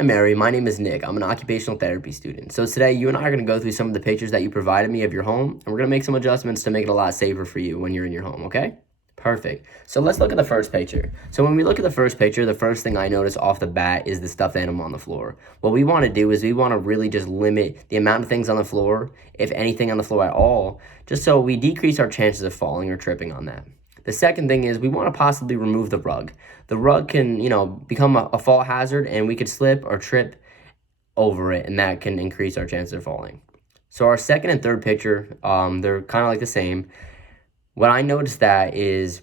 Hi Mary, my name is Nick. I'm an occupational therapy student. So today you and I are going to go through some of the pictures that you provided me of your home, and we're going to make some adjustments to make it a lot safer for you when you're in your home, okay? Perfect. So let's look at the first picture. So when we look at the first picture, the first thing I notice off the bat is the stuffed animal on the floor. What we want to do is we want to really just limit the amount of things on the floor, if anything on the floor at all, just so we decrease our chances of falling or tripping on that. The second thing is we want to possibly remove the rug. The rug can, become a fall hazard, and we could slip or trip over it, and that can increase our chances of falling. So our second and third picture, they're kind of like the same. What I noticed that is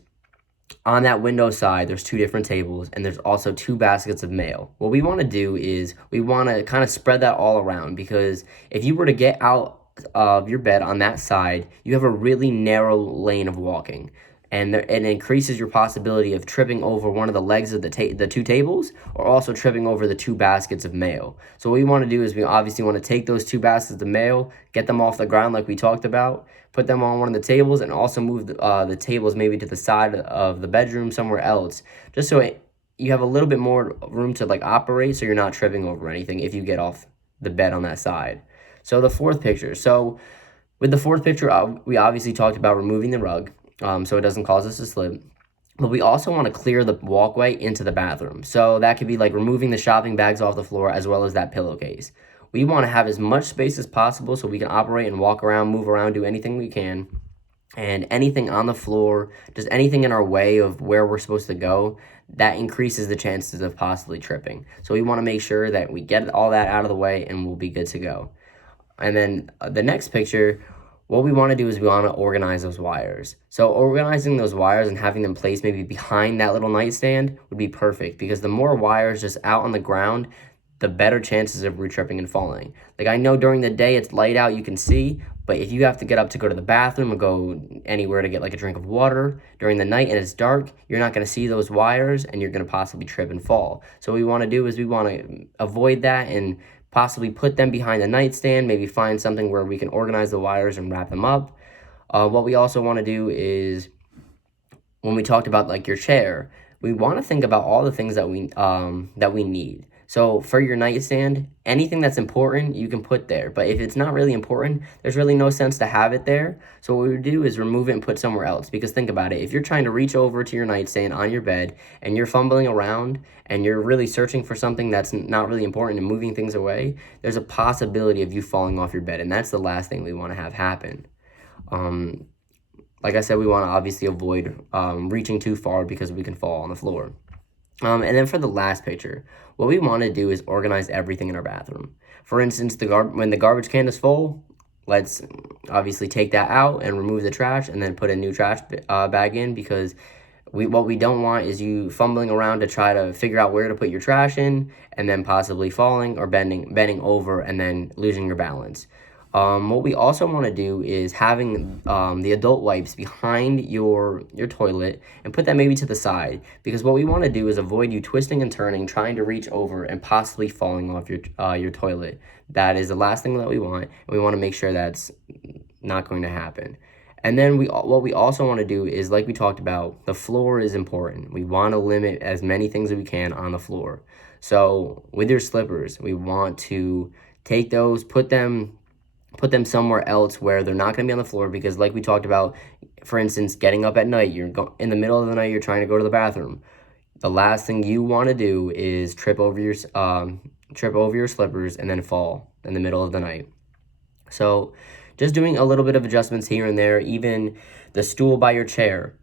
on that window side, there's two different tables, and there's also two baskets of mail. What we want to do is we want to kind of spread that all around, because if you were to get out of your bed on that side, you have a really narrow lane of walking, and it increases your possibility of tripping over one of the legs of the two tables, or also tripping over the two baskets of mail. So what we want to do is we obviously want to take those two baskets of mail, get them off the ground like we talked about, put them on one of the tables, and also move the tables maybe to the side of the bedroom somewhere else, just so you have a little bit more room to operate, so you're not tripping over anything if you get off the bed on that side. So the fourth picture. So with the fourth picture, we obviously talked about removing the rug, so it doesn't cause us to slip. But we also want to clear the walkway into the bathroom. So that could be like removing the shopping bags off the floor, as well as that pillowcase. We want to have as much space as possible so we can operate and walk around, move around, do anything we can. And anything on the floor, just anything in our way of where we're supposed to go, that increases the chances of possibly tripping. So we want to make sure that we get all that out of the way, and we'll be good to go. And then the next picture, what we want to do is we want to organize those wires. So organizing those wires and having them placed maybe behind that little nightstand would be perfect, because the more wires just out on the ground, the better chances of re-tripping and falling. Like, I know during the day it's light out, you can see, but if you have to get up to go to the bathroom or go anywhere to get like a drink of water during the night and it's dark, you're not going to see those wires, and you're going to possibly trip and fall. So what we want to do is we want to avoid that and possibly put them behind the nightstand, maybe find something where we can organize the wires and wrap them up. What we also want to do is, when we talked about like your chair, we want to think about all the things that we need. So for your nightstand, anything that's important you can put there, but if it's not really important, there's really no sense to have it there. So what we would do is remove it and put somewhere else, because think about it, if you're trying to reach over to your nightstand on your bed and you're fumbling around and you're really searching for something that's not really important and moving things away, there's a possibility of you falling off your bed, and that's the last thing we want to have happen. Like I said, we want to obviously avoid reaching too far, because we can fall on the floor. And then for the last picture, what we want to do is organize everything in our bathroom. For instance, when the garbage can is full, let's obviously take that out and remove the trash, and then put a new trash bag in, because what we don't want is you fumbling around to try to figure out where to put your trash in, and then possibly falling or bending over and then losing your balance. What we also want to do is having the adult wipes behind your toilet, and put that maybe to the side, because what we want to do is avoid you twisting and turning, trying to reach over and possibly falling off your toilet. That is the last thing that we want, and we want to make sure that's not going to happen. And then what we also want to do is, like we talked about, the floor is important. We want to limit as many things as we can on the floor. So with your slippers, we want to take those, put them somewhere else where they're not going to be on the floor, because like we talked about, for instance, getting up at night, in the middle of the night, you're trying to go to the bathroom. The last thing you want to do is trip over your slippers and then fall in the middle of the night. So just doing a little bit of adjustments here and there, even the stool by your chair.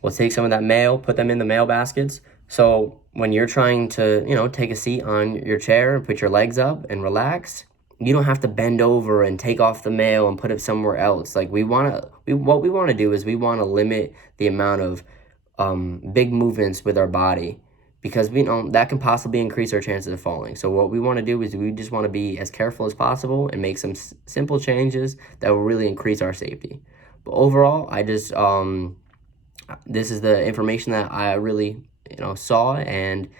We'll take some of that mail, put them in the mail baskets. So when you're trying to, take a seat on your chair and put your legs up and relax, you don't have to bend over and take off the mail and put it somewhere else. Like, what we want to do is we want to limit the amount of big movements with our body, because we know that can possibly increase our chances of falling. So what we want to do is we just want to be as careful as possible and make some simple changes that will really increase our safety. But overall, I just this is the information that I really saw, and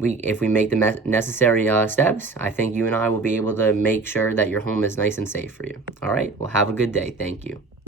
if we make the necessary steps, I think you and I will be able to make sure that your home is nice and safe for you. All right, well, have a good day. Thank you.